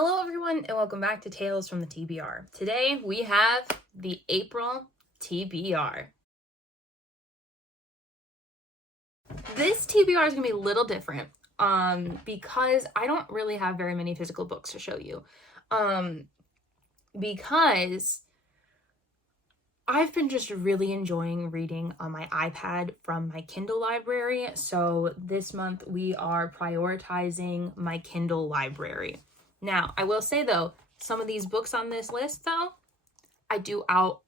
Hello everyone and welcome back to Tales from the TBR. Today we have the April TBR. This TBR is going to be a little different because I don't really have very many physical books to show you. Because I've been just really enjoying reading on my iPad from my Kindle library. So this month we are prioritizing my Kindle library. Now, I will say though, some of these books on this list though, I do also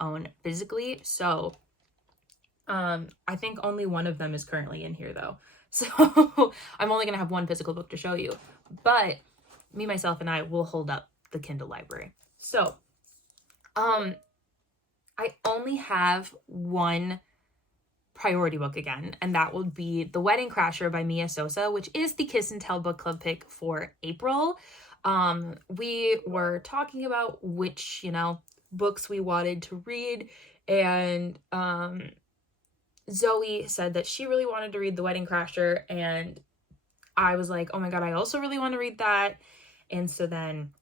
own physically. So I think only one of them is currently in here though. So I'm only gonna have one physical book to show you. But me, myself, and I will hold up the Kindle library. So I only have one priority book again, and that would be The Wedding Crasher by Mia Sosa, which is the Kiss and Tell book club pick for April. We were talking about which, books we wanted to read, and Zoe said that she really wanted to read The Wedding Crasher, and I was like, oh my god, I also really want to read that. And so then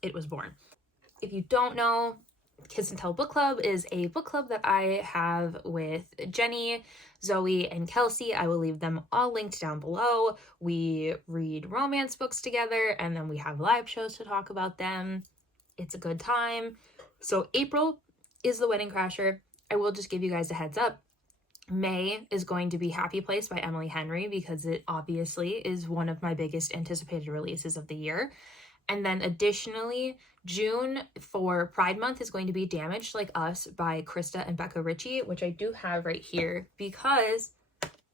it was born. If you don't know, Kiss and Tell Book Club is a book club that I have with Jenny, Zoe, and Kelsey. I will leave them all linked down below. We read romance books together, and then we have live shows to talk about them. It's a good time. So April is The Wedding Crasher. I will just give you guys a heads up. May is going to be Happy Place by Emily Henry because it obviously is one of my biggest anticipated releases of the year. And then additionally, June for Pride Month is going to be Damaged Like Us by Krista and Becca Ritchie, which I do have right here because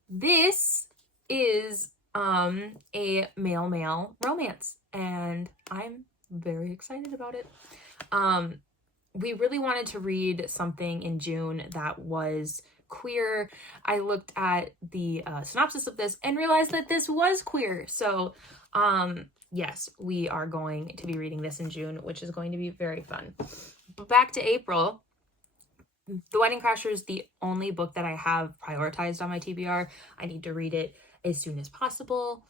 this is a male-male romance, and I'm very excited about it. We really wanted to read something in June that was queer. I looked at the synopsis of this and realized that this was queer. So, yes, we are going to be reading this in June, which is going to be very fun. But back to April. The Wedding Crasher is the only book that I have prioritized on my TBR. I need to read it as soon as possible.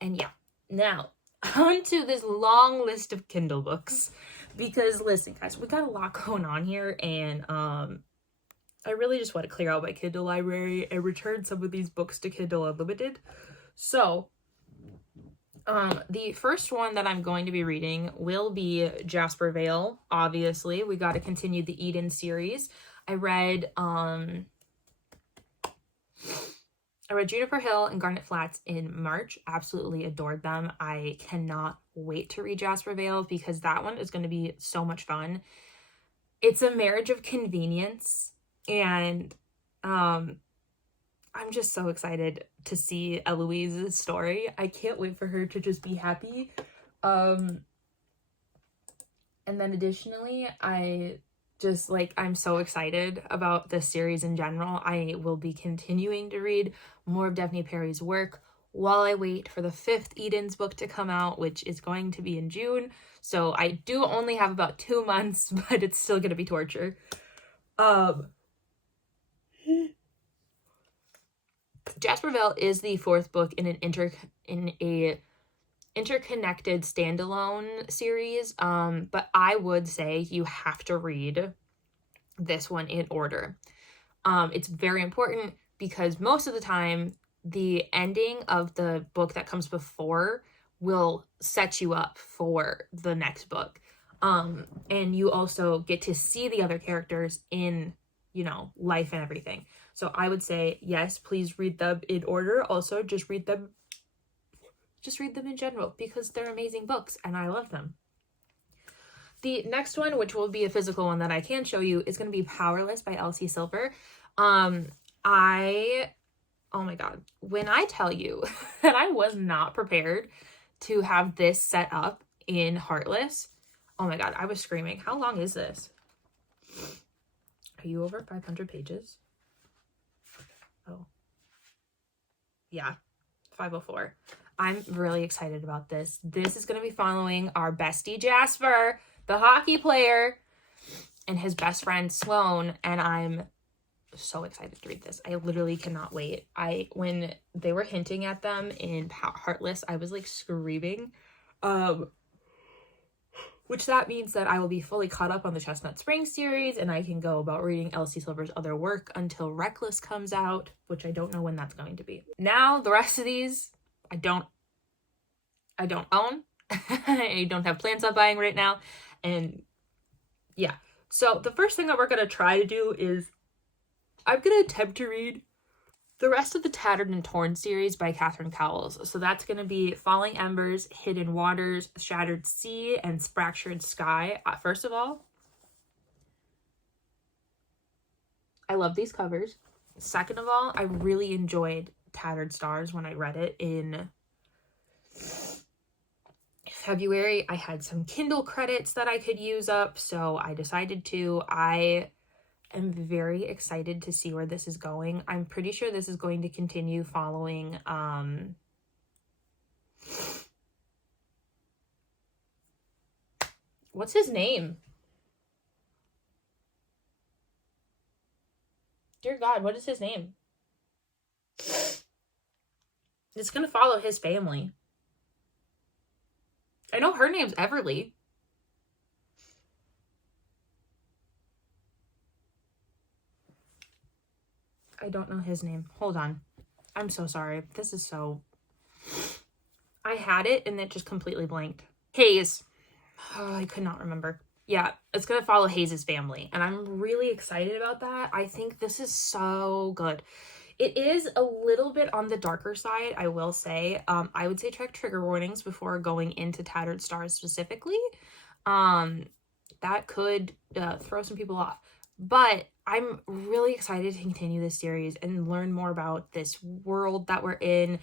And yeah, now on to this long list of Kindle books. Because listen, guys, we got a lot going on here, and I really just want to clear out my Kindle library and return some of these books to Kindle Unlimited. So the first one that I'm going to be reading will be Jasper Vale. Obviously, we got to continue the Eden series. I read Juniper Hill and Garnet Flats in March. Absolutely adored them. I cannot wait to read Jasper Vale because that one is going to be so much fun. It's a marriage of convenience, and I'm just so excited to see Eloise's story. I can't wait for her to just be happy. And then additionally, I'm so excited about this series in general. I will be continuing to read more of Daphne Perry's work while I wait for the 5th Eden's book to come out, which is going to be in June. So I do only have about 2 months, but it's still going to be torture. Jasper Vale is the 4th book in a interconnected standalone series, but I would say you have to read this one in order. It's very important because most of the time the ending of the book that comes before will set you up for the next book, and you also get to see the other characters in life and everything. So I would say, yes, please read them in order. Also, just read them in general because they're amazing books and I love them. The next one, which will be a physical one that I can show you, is going to be Powerless by Elsie Silver. Oh my god, when I tell you that I was not prepared to have this set up in Heartless, oh my god, I was screaming. How long is this? Are you over 500 pages? Oh. Yeah, 504. I'm really excited about this. This is going to be following our bestie Jasper, the hockey player, and his best friend Sloane, and I'm so excited to read this. I literally cannot wait. When they were hinting at them in Heartless, I was like screaming. Which that means that I will be fully caught up on the Chestnut Springs series, and I can go about reading Elsie Silver's other work until Reckless comes out, which I don't know when that's going to be. Now, the rest of these, I don't own. I don't have plans on buying right now. And yeah. So the first thing that we're going to try to do is I'm going to attempt to read the rest of the Tattered and Torn series by Catherine Cowles. So that's going to be Falling Embers, Hidden Waters, Shattered Sea, and Fractured Sky. First of all, I love these covers. Second of all, I really enjoyed Tattered Stars when I read it in February. I had some Kindle credits that I could use up, so I decided to. I am very excited to see where this is going. I'm pretty sure this is going to continue following what's his name? Dear God, what is his name? It's gonna follow his family. I know her name's Everly. I don't know his name. Hold on. I'm so sorry. This is so... I had it and it just completely blanked. Hayes. Oh, I could not remember. Yeah, it's going to follow Hayes' family. And I'm really excited about that. I think this is so good. It is a little bit on the darker side, I will say. I would say check trigger warnings before going into Tattered Stars specifically. That could throw some people off. But I'm really excited to continue this series and learn more about this world that we're in,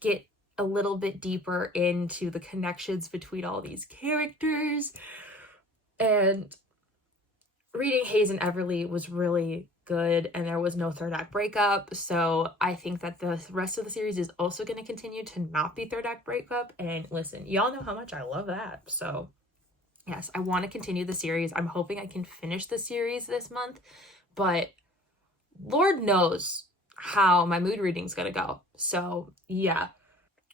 get a little bit deeper into the connections between all these characters. And reading Hayes and Everly was really good, and there was no third act breakup, so I think that the rest of the series is also going to continue to not be third act breakup. And listen, y'all know how much I love that, so yes, I want to continue the series. I'm hoping I can finish the series this month, but Lord knows how my mood reading's gonna go. So yeah,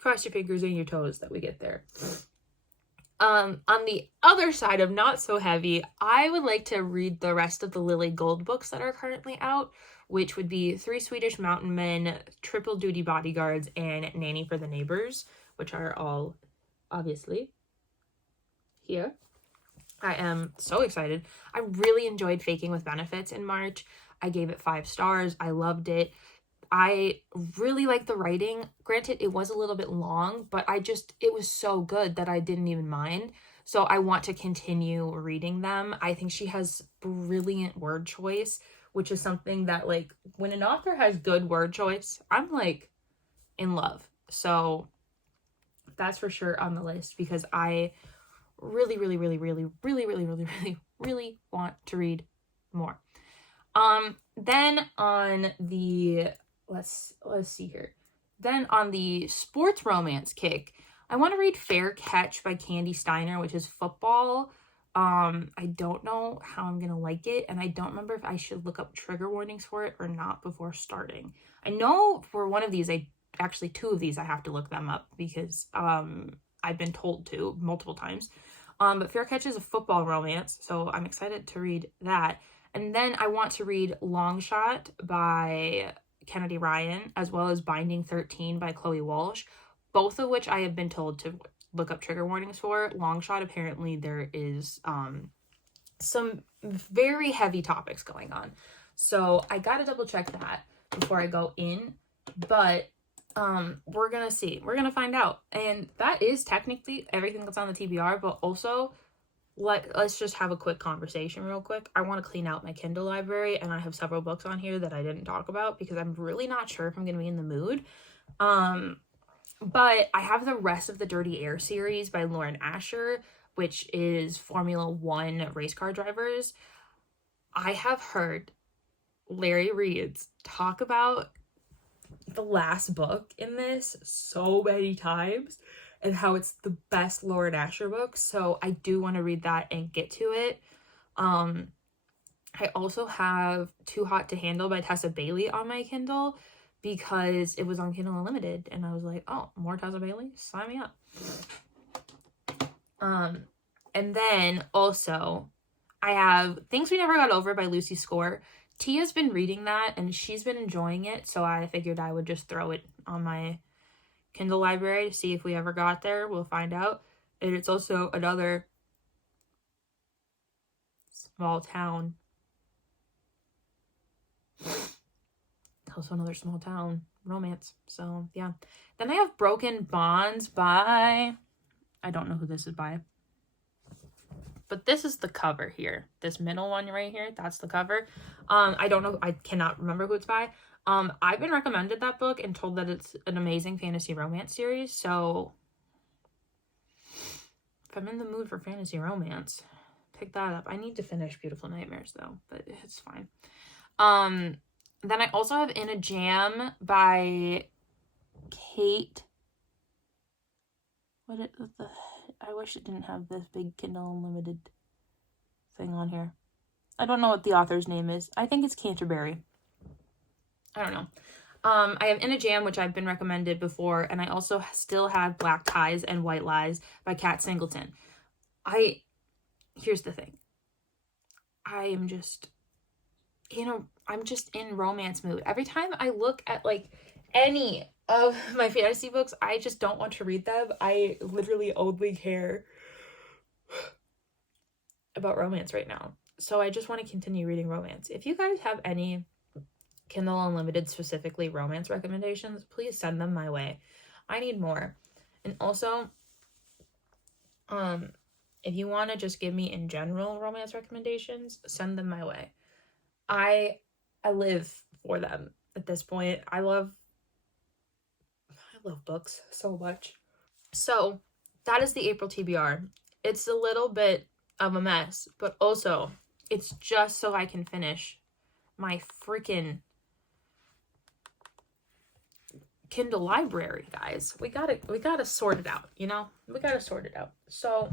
cross your fingers and your toes that we get there. On the other side of not so heavy, I would like to read the rest of the Lily Gold books that are currently out, which would be Three Swedish Mountain Men, Triple Duty Bodyguards, and Nanny for the Neighbors, which are all obviously here. I am so excited. I really enjoyed Faking with Benefits in March. I gave it 5 stars. I loved it. I really liked the writing. Granted, it was a little bit long, but it was so good that I didn't even mind. So I want to continue reading them. I think she has brilliant word choice, which is something that, like, when an author has good word choice, I'm, like, in love. So that's for sure on the list because I really want to read more. Then on the let's see here. Then on the sports romance kick, I want to read Fair Catch by Candy Steiner, which is football. I don't know how I'm gonna like it, and I don't remember if I should look up trigger warnings for it or not before starting. I know for one of these, actually 2 of these I have to look them up because I've been told to multiple times. But Fair Catch is a football romance, so I'm excited to read that. And then I want to read Long Shot by Kennedy Ryan, as well as Binding 13 by Chloe Walsh, both of which I have been told to look up trigger warnings for. Long Shot, apparently there is some very heavy topics going on. So I gotta double check that before I go in. But we're gonna see. We're gonna find out. And that is technically everything that's on the TBR, but also let's just have a quick conversation real quick. I want to clean out my Kindle library, and I have several books on here that I didn't talk about because I'm really not sure if I'm gonna be in the mood. But I have the rest of the Dirty Air series by Lauren Asher, which is Formula One race car drivers. I have heard Larry Reeves talk about the last book in this so many times and how it's the best Lauren Asher book. So I do want to read that and get to it. I also have Too Hot to Handle by Tessa Bailey on my Kindle because it was on Kindle Unlimited, and I was like, oh, more Tessa Bailey? Sign me up. And then also I have Things We Never Got Over by Lucy Score. Tia's been reading that and she's been enjoying it, so I figured I would just throw it on my Kindle library to see if we ever got there. We'll find out. And it's also another small town. Also another small town romance. So yeah. Then I have Broken Bonds by, I don't know who this is by, but this is the cover here. This middle one right here, that's the cover. I don't know, I cannot remember who it's by. I've been recommended that book and told that it's an amazing fantasy romance series, so if I'm in the mood for fantasy romance, pick that up. I need to finish Beautiful Nightmares though, but it's fine. Then I also have In a Jam by Kate. I wish it didn't have this big Kindle Unlimited thing on here. I don't know what the author's name is. I think it's Canterbury. I don't know. I have In a Jam, which I've been recommended before, and I also still have Black Ties and White Lies by Kat Singleton. Here's the thing. I'm just in romance mood. Every time I look at like any of my fantasy books, I just don't want to read them. I literally only care about romance right now. So I just want to continue reading romance. If you guys have any Kindle Unlimited, specifically romance recommendations, please send them my way. I need more. And also, if you want to just give me in general romance recommendations, send them my way. I live for them at this point. I love books so much. So that is the April TBR. It's a little bit of a mess, but also it's just so I can finish my freaking Kindle library, guys. We gotta sort it out, you know? We gotta sort it out. So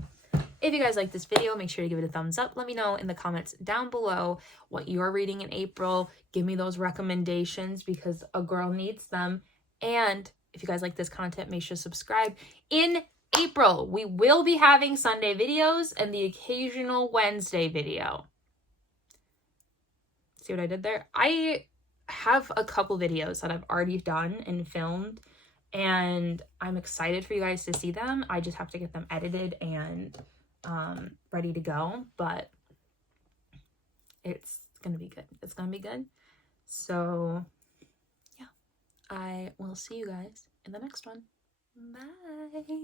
if you guys like this video, make sure to give it a thumbs up. Let me know in the comments down below what you're reading in April. Give me those recommendations because a girl needs them. And if you guys like this content, make sure to subscribe. In April, we will be having Sunday videos and the occasional Wednesday video. See what I did there? I have a couple videos that I've already done and filmed, and I'm excited for you guys to see them. I just have to get them edited and ready to go, but it's gonna be good. It's gonna be good. So yeah, I will see you guys in the next one. Bye.